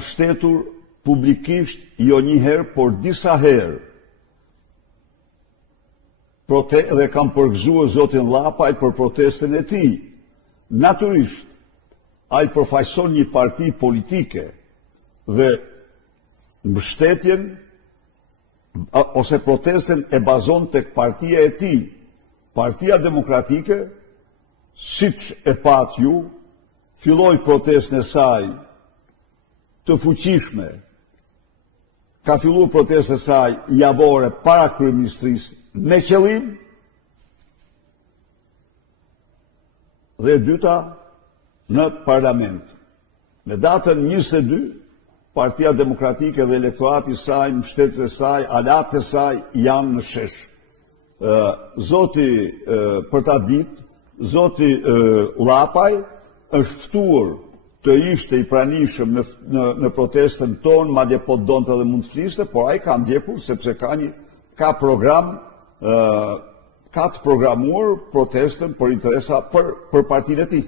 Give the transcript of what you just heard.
mbështetur publikisht jo një herë, por disa herë dhe kam përgëzuar zotin Llapaj për protestën e tij. Natyrisht, ai përfaqëson një parti politike dhe mbështetjen ose protestën e bazon tek partia e tij. Partia Demokratike, siç e pat ju, filloi protestën e saj të fuqishme. Ka filluar protestën e saj javore para kryeministrisë me qëllim, dhe e dyta në parlament. Me datën 22, Partia Demokratike dhe elektorati i saj, mbështetësit e saj, aleatët e saj janë në shesh. Zoti për ta ditë, zoti Llapaj është ftuar të ishte i pranishëm në protestën tonë, madje po donte edhe mund të fliste, por ai ka ndjekur sepse ka program, ka të programuar protestën për interesa për partinë e tij.